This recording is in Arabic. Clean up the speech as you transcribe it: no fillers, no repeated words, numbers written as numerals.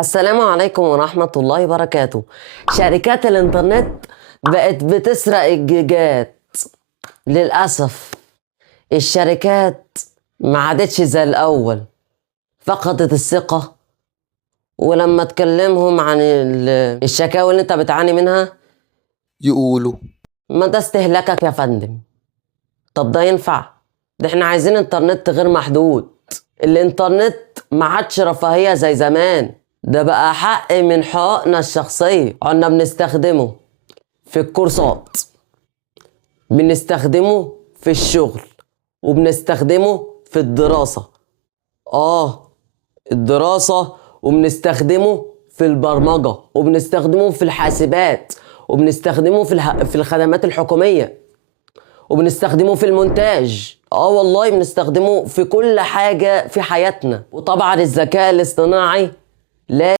السلام عليكم ورحمة الله وبركاته. شركات الإنترنت بقت بتسرق الجيجات. للأسف الشركات ما عادتش زي الأول، فقدت الثقة. ولما تكلمهم عن الشكاوى اللي انت بتعاني منها يقولوا ما ده استهلاكك يا فندم. طب ده ينفع؟ ده احنا عايزين انترنت غير محدود. الانترنت ما عادش رفاهية زي زمان، ده بقى حق من حقوقنا الشخصية. كنا بنستخدمه في الكورسات، بنستخدمه في الشغل، وبنستخدمه في الدراسة. الدراسة، وبنستخدمه في البرمجة، وبنستخدمه في الحاسبات، وبنستخدمه في الخدمات الحكومية، وبنستخدمه في المونتاج. والله بنستخدمه في كل حاجة في حياتنا. وطبعا الذكاء الاصطناعي لا